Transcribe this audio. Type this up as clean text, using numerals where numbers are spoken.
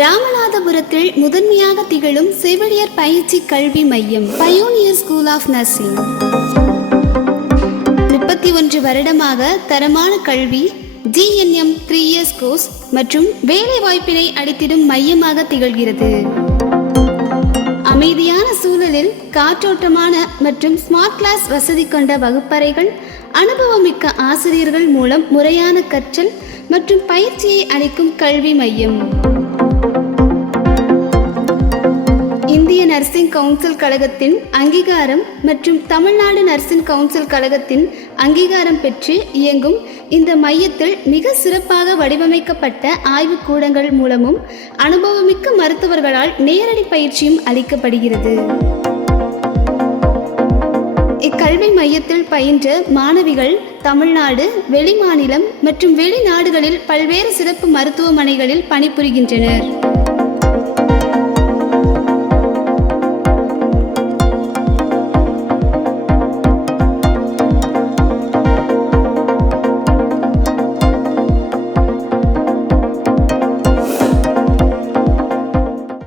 ராமநாதபுரத்தில் முதன்மையாக திகழும் செவிலியர் பயிற்சி கல்வி மையம் பயோனியர் ஸ்கூல் ஆஃப் நர்சிங். 31 வருடமாக தரமான கல்வி, GNM 3 இயர்ஸ் கோர்ஸ் மற்றும் வேலை வாய்ப்பினை அளித்திடும் மையமாக திகழ்கிறது. அமைதியான சூழலில் காற்றோட்டமான மற்றும் ஸ்மார்ட் கிளாஸ் வசதி கொண்ட வகுப்பறைகள், அனுபவமிக்க ஆசிரியர்கள் மூலம் முறையான கற்றல் மற்றும் பயிற்சியை அளிக்கும் கல்வி மையம். இந்திய நர்சிங் கவுன்சில் கழகத்தின் அங்கீகாரம் மற்றும் தமிழ்நாடு நர்சிங் கவுன்சில் கழகத்தின் அங்கீகாரம் பெற்று இயங்கும் இந்த மையத்தில் மிக சிறப்பாக வடிவமைக்கப்பட்ட ஆய்வுக் கூடங்கள் மூலமும் அனுபவமிக்க மருத்துவர்களால் நேரடி பயிற்சியும் அளிக்கப்படுகிறது. இக்கல்வி மையத்தில் பயின்ற மாணவிகள் தமிழ்நாடு, வெளிமாநிலம் மற்றும் வெளிநாடுகளில் பல்வேறு சிறப்பு மருத்துவமனைகளில் பணிபுரிகின்றனர்.